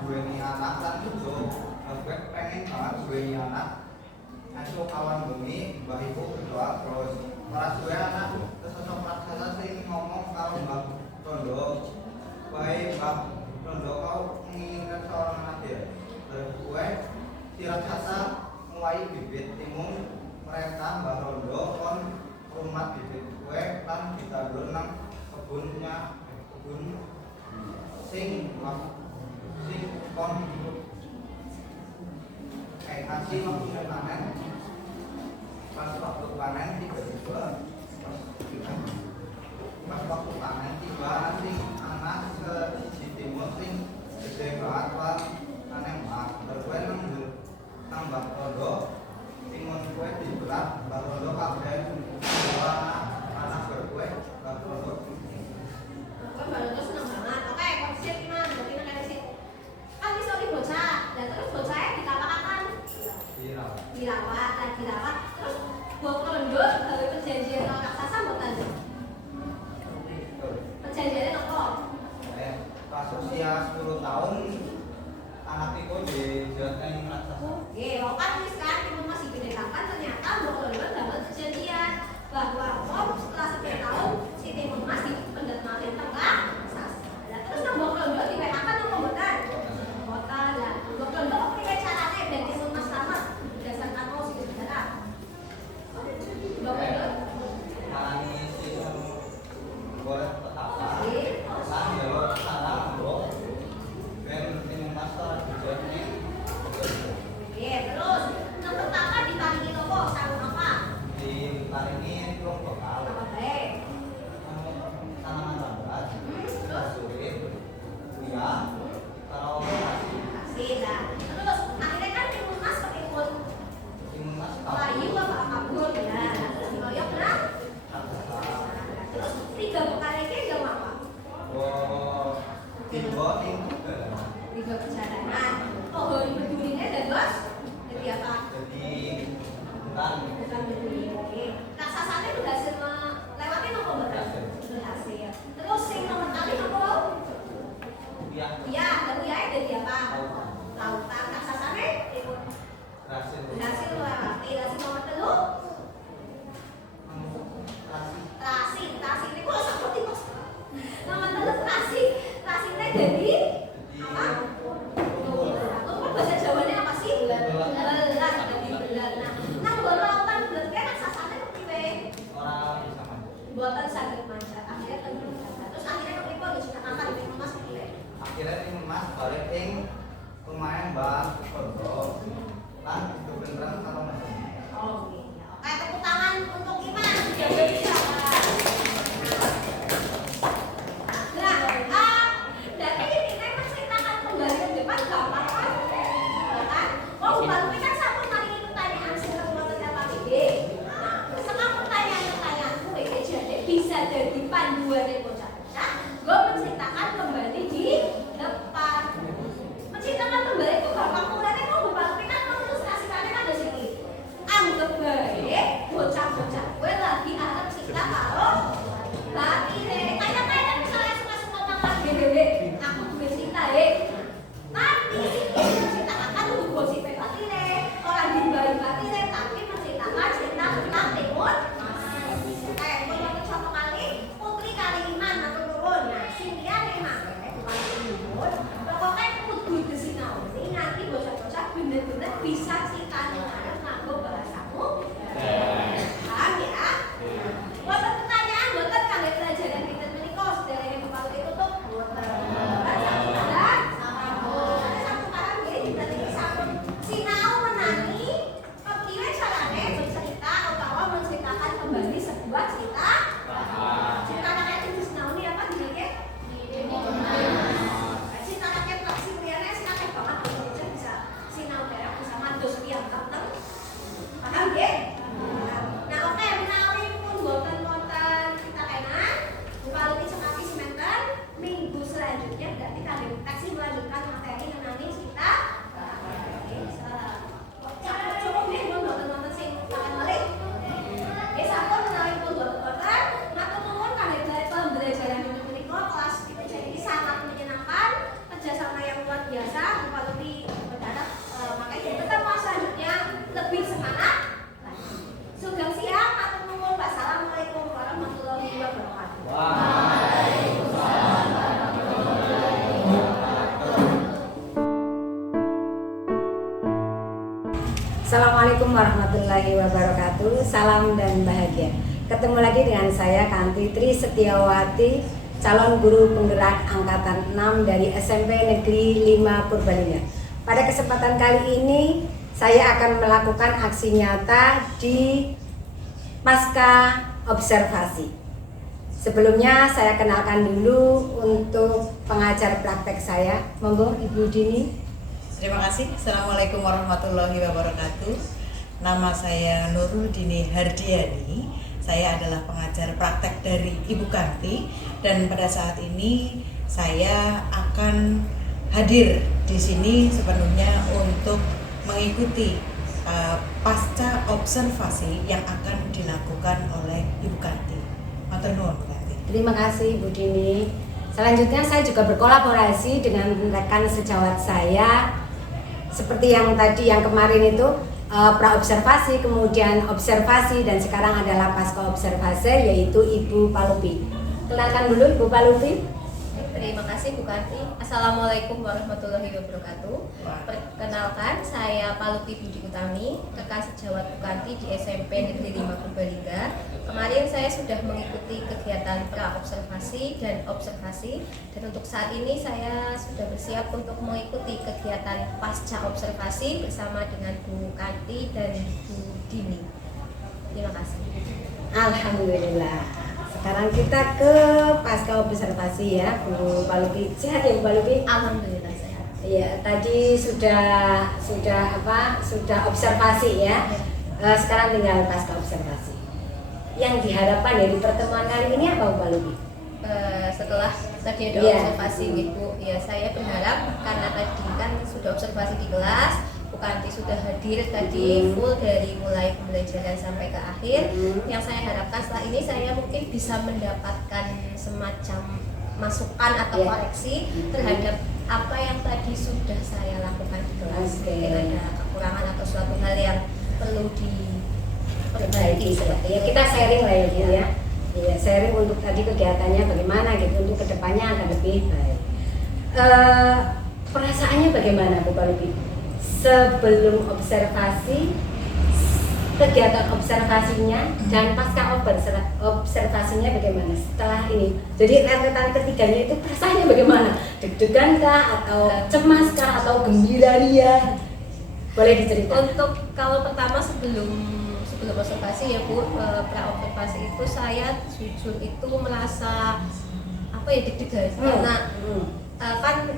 duweni anak lan juga gue pengen banget duweni anak. Esok kawan bumi mbah ibu berdoa terus ora duwe anak terus sosok raksasa sing ngomong karo Mbah Rondo. Bae Mbah Rondo kau menginginkan seorang anak ya. Terus gue si raksasa mulai bibit timun mereka Mbah Rondo kon rumah bibit gue lan ditandur nang kebun sing kon kasih waktu panen pas waktu panen tiba-tiba pas waktu panen tiba sing anak ke sisi timur sing gede banget lah panen mak berkue nambah rondo timun kue dibelah Mbak Rondo kabeh dua anak berkue Mbak Rondo Mbak Rondo seneng banget. Oke, konsep gimana? Berarti nang kene sih. Kan iso bocah, dan terus bocahnya dikatakan dirawat, terus Mbak Rondo gawe perjanjian karo raksasa mboten. Perjanjiannya nopo? Pas usia 10 tahun anak itu dijatuhin raksasa. Oke, lo kan wis kan timun masih gede kapan ternyata Mbak Rondo dapat perjanjian bahwa setelah sekian tahun si timun mas dipendet malih tengah raksasa. Lah terus nang Mbak Rondo diweakan nopo mboten? Mboten lah. Mbak Rondo kok piye carane ben timun mas selamat? Berdasarkan mau sing sejarah. Mbak Rondo Marani si boleh petapa. Lan jawab salah mbok. Ben timun mas dijatuhin. Oke, terus nang pertama ditaringi nopo sarung apa? Ditaringi belum bekal. Apa bae? Tanaman lambat. Terus Sore. Buya. Kalau kasih kasih lah. Terus akhirnya kan timun mas pakai pun timun mas layu apa kabur ya. Terus dikoyok nah. Terus tiga pekareke ya apa? Oh, tiba juga. Tiga perjalanan. Oh, hari berdulinya dados jadi apa? Jadi bukan Bukan berduli. Oke. Raksasanya berhasil melewati nopo mboten? Berhasil. Terus sing nomor kali nopo? buya Iya, dan buyae dari apa? Lautan. Raksasanya berhasil. berhasil melewati. Terus nomor telu? Kasih Terasi ini kok seperti bos. Nomor telu terasi. Terasinya jadi apa? Lupa bahasa Jawanya apa sih? Belah, jadi belah. Nah, lautan berarti raksasanya kepiye? orang bisa maju. Buatan saged manjat. Akhirnya tentu terus akhirnya kepiye wis akan dipikir Mas kepiye? Akhirnya timun mas balik ing lumayan Mbak Rondo. Lan itu beneran kalau mesin. Oh, iya. Oke, tepuk tangan untuk Iman. Sudah bisa. Nah, dari ini saya menceritakan kembali ke depan gampang kan? Ya kan? Oh, baru ini kan satu kali pertanyaan sehingga buat siapa ide. Nah, setelah pertanyaan-pertanyaanku ini jadi bisa jadi panduan yang bocah-bocah. Gue menceritakan kembali di depan. Menceritakan kembali itu gampang. Mulanya mau berbalik kan mau terus kasihkannya kan di sini. Anggap baik bocah-bocah gue lagi arep cerita karo batine. Kayak misalnya suka-suka ngomong lagi dewe, aku duwe cerita tapi ini menceritakan untuk gosip batine, orang dimbayi batine, tapi menceritakan cerita tentang timun. Kayak gue contoh kali putri kali iman atau turun. Nah, Cynthia memang turun. Pokoknya kudu disinau. Ini nanti bocah-bocah bener-bener bisa cerita arep nganggo bahasamu. Paham ya? Buat pertanyaan, buatan kami pelajaran kita menikah sedaya yang bapak ditutup. Buatan. Ada satu paham ya, kita ini satu sinau menangi. Kepiye carane bercerita atau menceritakan kembali sebuah cerita. Cerita kayak itu sinau ini apa dinamanya? Cerita kayak praksi prianya sinau banget. Bisa sinau daerah bisa mandos piang. Assalamualaikum warahmatullahi wabarakatuh. Salam dan bahagia. Ketemu lagi dengan saya Kanti Tri Setiawati, calon guru penggerak angkatan 6 dari SMP Negeri 5 Purbalingga. Pada kesempatan kali ini saya akan melakukan aksi nyata di pasca observasi. Sebelumnya saya kenalkan dulu untuk pengajar praktek saya. Monggo Ibu Dini. Terima kasih. Assalamualaikum warahmatullahi wabarakatuh. Nama saya Nurul Dini Hardiani. Saya adalah pengajar praktek dari Ibu Kanti dan pada saat ini saya akan hadir di sini sepenuhnya untuk mengikuti pasca observasi yang akan dilakukan oleh Ibu Kanti. Matur nuwun, Bu Kanti. Terima kasih Bu Dini. Selanjutnya saya juga berkolaborasi dengan rekan sejawat saya. Seperti yang tadi yang kemarin itu pra-observasi, kemudian observasi, dan sekarang adalah pasca observasi, yaitu Ibu Palupi. Kenalkan dulu Ibu Palupi. Terima kasih Bu Kanti. Assalamualaikum warahmatullahi wabarakatuh. Perkenalkan, saya Palupi Budi Utami, rekan sejawat Bu Kanti di SMP Negeri 5 Purbalingga. Kemarin saya sudah mengikuti kegiatan pra-observasi dan observasi, dan untuk saat ini saya sudah bersiap untuk mengikuti kegiatan pasca observasi bersama dengan Bu Kanti dan Bu Dini. Terima kasih. Alhamdulillah. Sekarang kita ke pasca observasi ya, Bu Palupi. Sehat ya Bu Palupi? Alhamdulillah sehat. Iya, tadi sudah observasi ya. Sekarang tinggal pasca observasi. Yang diharapkan dari pertemuan kali ini apa Bu Palupi? Setelah tadi ada observasi gitu, ya saya berharap karena tadi kan sudah observasi di kelas, Bu Kanti sudah hadir tadi full dari mulai pembelajaran sampai ke akhir. Yang saya harapkan setelah ini saya mungkin bisa mendapatkan semacam masukan atau koreksi terhadap apa yang tadi sudah saya lakukan di kelas. Mungkin ada kekurangan atau suatu hal yang perlu diperbaiki seperti Ya, kita sharing lah ya Bu ya. Iya, sharing untuk tadi kegiatannya bagaimana gitu, untuk kedepannya akan lebih baik. Perasaannya bagaimana Bu Palupi? Sebelum observasi, kegiatan observasinya, dan pasca observasinya bagaimana setelah ini? Jadi rentetan ketiganya itu perasaannya bagaimana? Deg-degan kah, atau cemas kah, atau gembira ria? Boleh diceritakan? Untuk kalau pertama sebelum observasi ya Bu, pra-observasi itu saya jujur itu merasa apa ya, deg-degan karena kan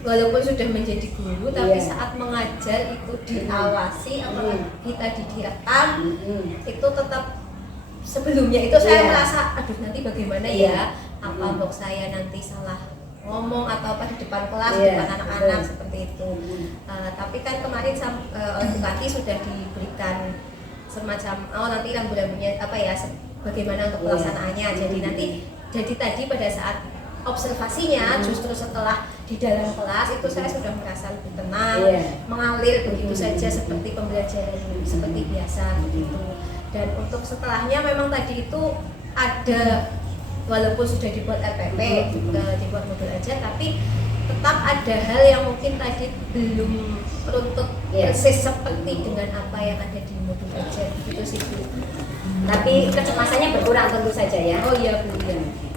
walaupun sudah menjadi guru tapi saat mengajar itu diawasi, apalagi tadi direkam, itu tetap sebelumnya itu saya merasa aduh nanti bagaimana ya, apa blog saya nanti salah ngomong atau apa di depan kelas, di depan anak-anak seperti itu. Tapi kan kemarin oleh Bu Kanti sudah diberikan semacam nanti rambu-rambunya apa ya, bagaimana untuk pelaksanaannya. Jadi tadi pada saat observasinya justru setelah di dalam kelas itu saya sudah merasa lebih tenang, mengalir begitu saja seperti pembelajaran seperti biasa begitu. Dan untuk setelahnya memang tadi itu ada, walaupun sudah dibuat RPP, dibuat modul aja, tapi tetap ada hal yang mungkin tadi belum runtuh persis seperti dengan apa yang ada di modul aja gitu sih Bu. Tapi kecemasannya berkurang tentu saja ya. Oh iya Bu,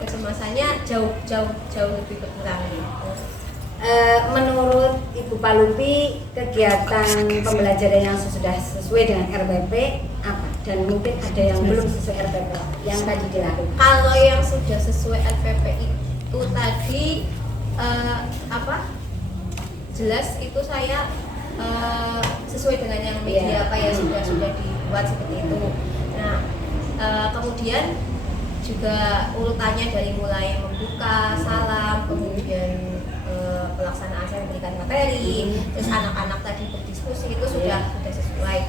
kecemasannya jauh lebih berkurang gitu. Menurut Ibu Palupi, kegiatan pembelajaran yang sudah sesuai dengan RPP apa? Dan mungkin ada yang belum sesuai RPP yang tadi dilakukan. Kalau yang sudah sesuai RPP itu tadi jelas itu saya sesuai dengan yang media apa ya sudah dibuat seperti itu. Nah kemudian juga urutannya dari mulai membuka, salam, kemudian pelaksanaan saya memberikan materi, terus anak-anak tadi berdiskusi itu sudah sesuai.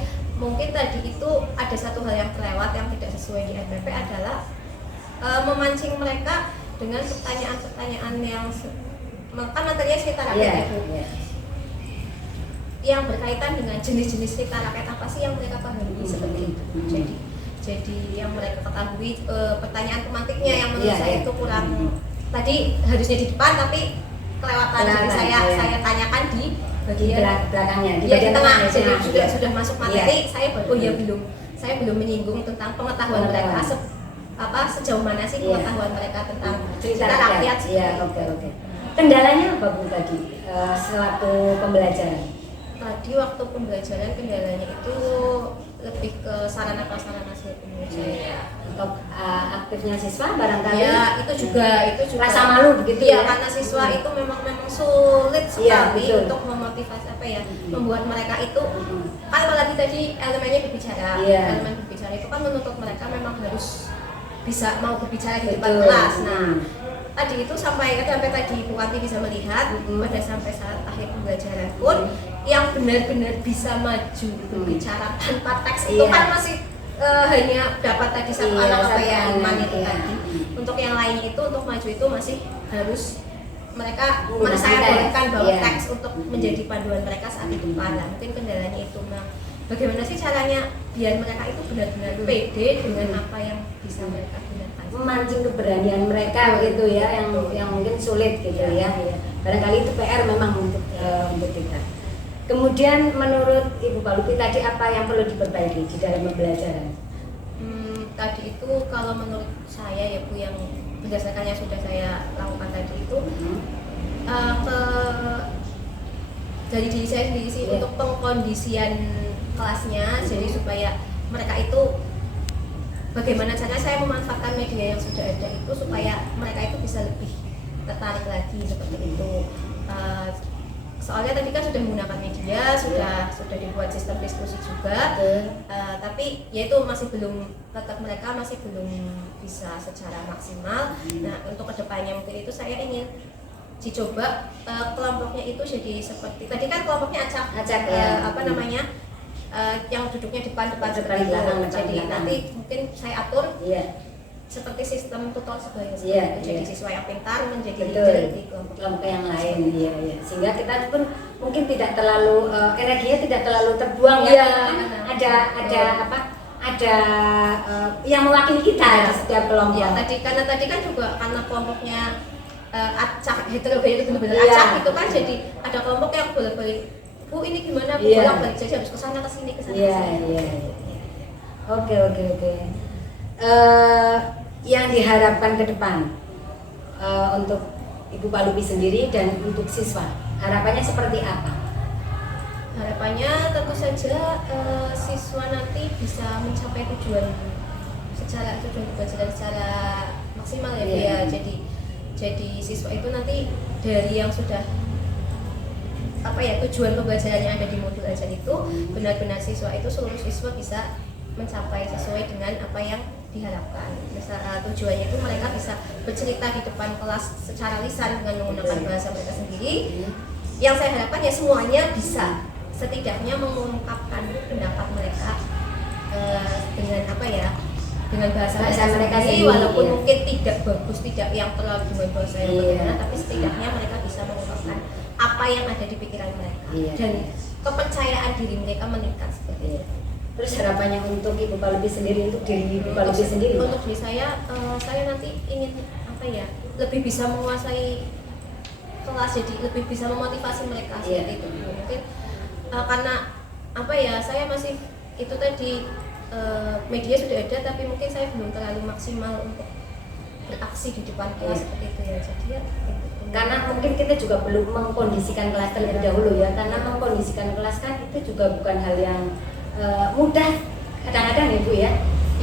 Mungkin tadi itu ada satu hal yang terlewat yang tidak sesuai di RPP adalah memancing mereka dengan pertanyaan-pertanyaan yang kan materinya cerita rakyat itu, yang berkaitan dengan jenis-jenis cerita rakyat apa sih yang mereka pahami seperti itu. Jadi yang mereka ketahui pertanyaan pemantiknya yang menurut saya itu kurang, tadi harusnya di depan tapi kelewatan. Jadi Kelewatan, saya iya. saya tanyakan di Di bagian belakangnya, di ya di bagian tengah. ya, Jadi tengah. sudah masuk materi, saya oh ya saya belum menyinggung tentang pengetahuan mereka sejauh mana sih Iya. pengetahuan mereka tentang cerita cerita rakyat. Iya, oke. Kendalanya apa Bu tadi sewaktu pembelajaran? Tadi waktu pembelajaran kendalanya itu lebih ke sarana prasarana sih menurut saya. Untuk aktifnya siswa barangkali Ya itu juga rasa malu begitu ya, ya? karena siswa itu memang sulit Iya, sekali betul. untuk memotivasi membuat mereka itu kan apalagi tadi elemennya berbicara. Iya. Elemen berbicara itu kan menuntut mereka memang harus bisa mau berbicara di depan Betul. kelas. Nah, tadi itu sampai tadi Bu Wati bisa melihat pada sampai saat akhir pembelajaran pun yang benar-benar bisa maju berbicara tanpa teks itu Iya. kan masih hanya dapat tadi satu Iya, anak apa satu ya anak, iman itu iya. tadi. Untuk yang lainnya itu untuk maju itu masih harus mereka Menggunakan saya teks, bolehkan bahwa iya. teks untuk menjadi panduan mereka saat di depan. Nah, mungkin kendalanya itu. Nah, bagaimana sih caranya biar mereka itu benar-benar pede dengan apa yang bisa mereka gunakan? Memancing keberanian mereka gitu ya, yang mungkin sulit gitu ya. Barangkali itu PR memang untuk kita. Kemudian menurut Ibu Palupi tadi apa yang perlu diperbaiki di dalam pembelajaran? Tadi itu kalau menurut saya ya Bu, yang berdasarkan yang sudah saya lakukan tadi itu dari diri saya sendiri sih Iya. untuk pengkondisian kelasnya, jadi supaya mereka itu bagaimana caranya saya memanfaatkan media yang sudah ada itu supaya mereka itu bisa lebih tertarik lagi seperti itu. Soalnya tadi kan sudah menggunakan media, sudah dibuat sistem diskusi juga, tapi ya itu masih belum, tetap mereka masih belum bisa secara maksimal. Nah, untuk kedepannya mungkin itu saya ingin dicoba kelompoknya itu jadi seperti tadi kan kelompoknya acak ya. yang duduknya depan Depan, seperti itu. belakang, Jadi belakang. nanti mungkin saya atur Iya. seperti sistem tutor sebagai Iya, jadi iya. siswa yang pintar menjadi Betul. leader di kelompok Kelompok yang lain, iya. Sehingga kita pun mungkin tidak terlalu energinya tidak terlalu terbuang Iya, ya. benar. Ada yang mewakili kita di setiap kelompok. Ya, karena tadi kan juga karena kelompoknya acak heterogen itu benar-benar Iya. acak itu kan, jadi ada kelompok yang bolak-balik Bu ini gimana Bu, Iya. bolak-balik jadi harus kesana kesini Iya. Oke. Yang diharapkan ke depan untuk Ibu Palupi sendiri dan untuk siswa, harapannya seperti apa? Harapannya tentu saja siswa nanti bisa mencapai tujuan pembelajaran secara maksimal ya Bu, Iya. ya. Jadi siswa itu nanti dari yang sudah tujuan pembelajaran yang ada di modul ajar itu benar-benar siswa itu seluruh siswa bisa mencapai sesuai dengan apa yang diharapkan. Misal tujuannya itu mereka bisa bercerita di depan kelas secara lisan dengan menggunakan bahasa mereka sendiri. Yang saya harapkan ya semuanya bisa setidaknya mengungkapkan pendapat mereka dengan bahasa mereka sendiri, walaupun iya. mungkin tidak bagus, tidak yang terlalu dengan bahasa yang Iya. bagaimana, tapi setidaknya mereka bisa mengungkapkan apa yang ada di pikiran mereka Iya. dan kepercayaan diri mereka meningkat seperti itu. Terus harapannya untuk Ibu Palupi sendiri, untuk diri Ibu Palupi sendiri? Untuk diri saya nanti ingin lebih bisa menguasai kelas, jadi lebih bisa memotivasi mereka seperti itu. Mungkin karena saya masih itu tadi media sudah ada, tapi mungkin saya belum terlalu maksimal untuk beraksi di depan kelas seperti itu ya. Jadi ya karena mungkin kita juga belum mengkondisikan kelas terlebih dahulu ya, karena mengkondisikan kelas kan itu juga bukan hal yang mudah kadang-kadang ya Bu ya.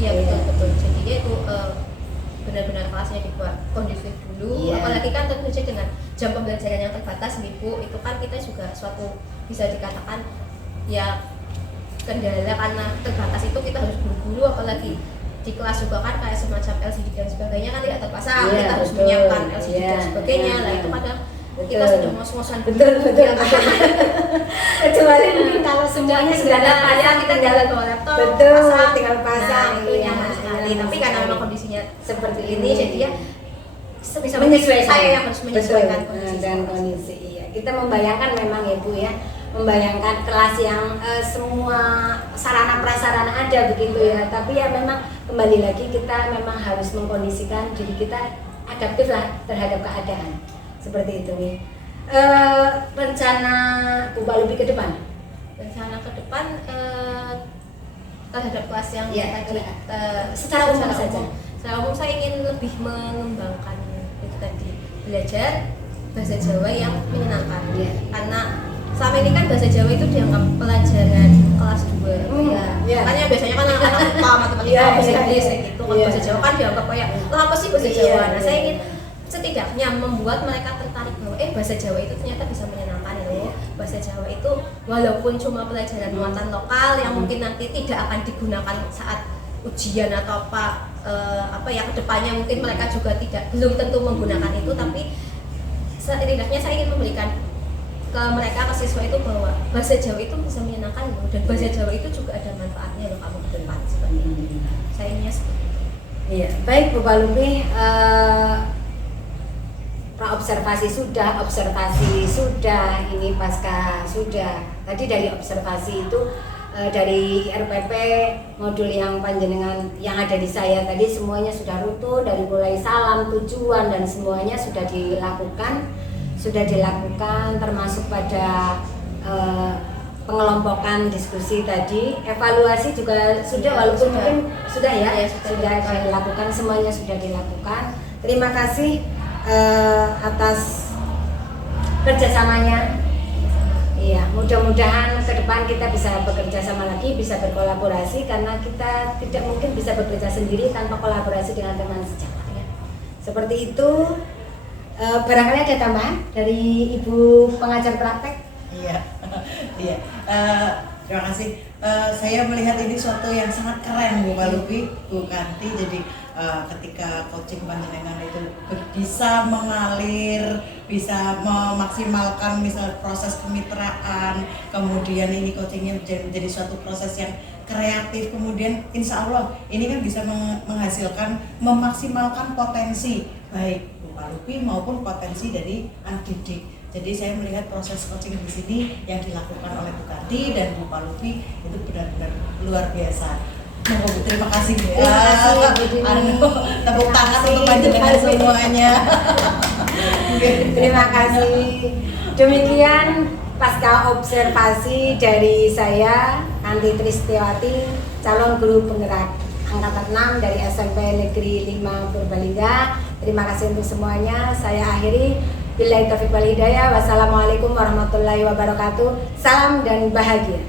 Iya betul. Jadi itu benar-benar kelasnya dibuat kondusif dulu. Iya. Apalagi kan tentu saja dengan jam pembelajaran yang terbatas nih Bu, itu kan kita juga suatu bisa dikatakan ya kendala, karena terbatas itu kita harus buru-buru, apalagi di kelas juga kan kayak semacam LCD dan sebagainya kan tidak terpasang, Iya, kita harus betul. menyiapkan LCD Iya, dan sebagainya. iya. Nah itu kadang Betul. kita sudah ngos-ngosan Betul. Kecuali mungkin kalau semuanya sudah ada pasang, kita tinggal bawa laptop, betul, pasang. tinggal pasang. Nah, itu nyaman sekali. Tapi karena memang kondisinya seperti ini, jadi ya sebisa mungkin menyesuaikan. saya yang harus menyesuaikan Betul, kondisi dengan kondisi. Iya. Kita membayangkan memang ya Bu ya, membayangkan kelas yang semua sarana prasarana ada begitu ya. Tapi ya memang kembali lagi kita memang harus mengkondisikan diri kita adaptif lah terhadap keadaan seperti itu nih. rencana Bu Palupi ke depan? Rencana ke depan terhadap kelas yang Iya, tadi secara umum saja. Secara umum saya ingin lebih mengembangkan itu tadi, belajar bahasa Jawa yang menyenangkan. Iya. Karena selama ini kan bahasa Jawa itu dianggap pelajaran kelas 2. Iya. Makanya biasanya kan anak-anak matematika, Iya, bahasa iya, Inggris iya. gitu kan, Iya. bahasa Jawa kan dianggap kayak lah apa sih bahasa Iya, Jawa. Nah, iya. saya ingin setidaknya membuat mereka tertarik bahwa bahasa Jawa itu ternyata bisa menyenangkan loh. Bahasa Jawa itu walaupun cuma pelajaran muatan lokal yang mungkin nanti tidak akan digunakan saat ujian atau apa ya kedepannya mungkin mereka juga belum tentu menggunakan itu, tapi setidaknya saya ingin memberikan ke mereka, ke siswa itu bahwa bahasa Jawa itu bisa menyenangkan loh, dan bahasa Jawa itu juga ada manfaatnya loh kamu ke depan seperti itu. Saya inginnya seperti itu. Iya, baik Bu Palupi, observasi sudah, ini pasca sudah. Tadi dari observasi itu dari RPP modul yang panjenengan yang ada di saya tadi semuanya sudah rutuh, dari mulai salam, tujuan dan semuanya sudah dilakukan termasuk pada pengelompokan diskusi tadi, evaluasi juga sudah, walaupun mungkin sudah ya, sudah dilakukan, semuanya sudah dilakukan. Terima kasih atas kerjasamanya. Iya, mudah-mudahan ke depan kita bisa bekerja sama lagi, bisa berkolaborasi, karena kita tidak mungkin bisa bekerja sendiri tanpa kolaborasi dengan teman sejawat ya. Seperti itu. Barangkali ada tambahan dari Ibu pengajar praktek? Iya, iya. Terima kasih. Saya melihat ini suatu yang sangat keren Bu Palupi, Bu Kanti. Jadi ketika coaching panjenengan itu bisa mengalir, bisa memaksimalkan misal proses kemitraan, kemudian ini coachingnya menjadi suatu proses yang kreatif, kemudian insya Allah ini kan bisa menghasilkan, memaksimalkan potensi baik Bu Palupi maupun potensi dari anak didik. Jadi saya melihat proses coaching di sini yang dilakukan oleh Bu Kanti dan Bu Palupi itu benar-benar luar biasa. Terima kasih Bu. Terima kasih Bu Dini. Tepuk tangan untuk panjenengan semuanya. Terima kasih. Demikian pasca observasi dari saya, Kanti Tristiawati, calon guru penggerak angkatan 6 dari SMP Negeri 5 Purbalingga. Terima kasih untuk semuanya. Saya akhiri. Billahi taufiq wal hidayah. Wassalamualaikum warahmatullahi wabarakatuh. Salam dan bahagia.